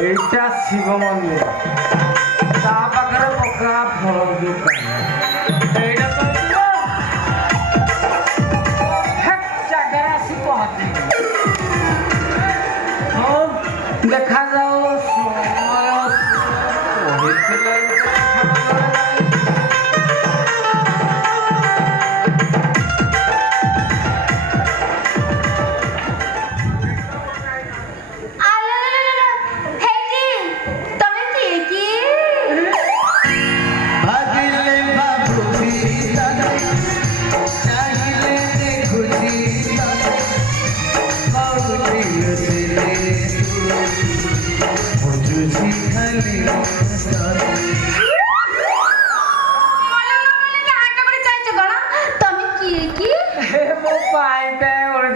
এইটা শিব মন্দির তা পাখরে পকা ফল এইটা তো জায়গায় আসি পৌঁছি দেখা যাও